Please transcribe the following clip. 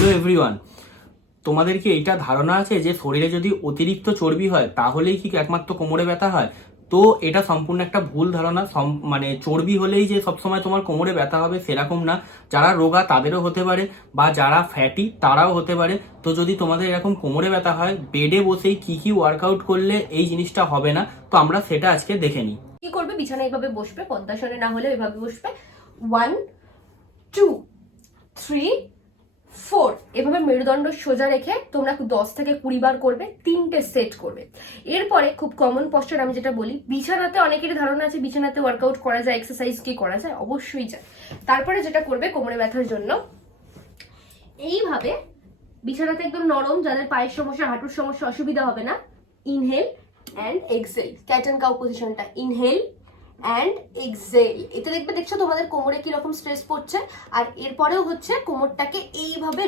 Hello everyone, তোমাদের কি এইটা ধারণা আছে যে শরীরে যদি অতিরিক্ত চর্বি হয় তাহলেই কি একমাত্র কোমরে ব্যথা হয়? তো এটা সম্পূর্ণ একটা ভুল ধারণা। মানে চর্বি হলেই যে সবসময় তোমার কোমরে ব্যথা হবে সেরকম না। যারা রোগা তাদেরও হতে পারে, বা যারা ফ্যাটি তারাও হতে পারে। তো যদি তোমাদের এরকম কোমরে ব্যথা হয়, বেডে বসেই কি কি ওয়ার্কআউট করলে এই জিনিসটা হবে না, তো আমরা সেটা আজকে দেখে নিই। কি করবে, বিছানায় এইভাবে বসবে, পদ্মাসনে না হলে এভাবে বসবে। 1 2 3 4 এভাবে মেরুদণ্ড সোজা রেখে তোমরা 10 থেকে 20 বার করবে, 3টে সেট করবে। এরপরে খুব কমন পশ্চার আমি যেটা বলি, বিছানাতে অনেকেরই ধারণা আছে বিছানাতে ওয়ার্কআউট করা যায়, এক্সারসাইজ কি করা যায়, অবশ্যই যায়। তারপরে যেটা করবে কোমরে ব্যথার জন্য, এইভাবে বিছানাতে একদম নরম, যাদের পায়ের সমস্যা, হাঁটুর সমস্যা, অসুবিধা হবে না, inhale and exhale, cat and cow পজিশনটা, ইনহেল অ্যান্ড এক্সেল। এতে দেখছো তোমাদের কোমরে কি রকম স্ট্রেস পড়ছে। আর এরপরেও হচ্ছে কোমরটাকে এইভাবে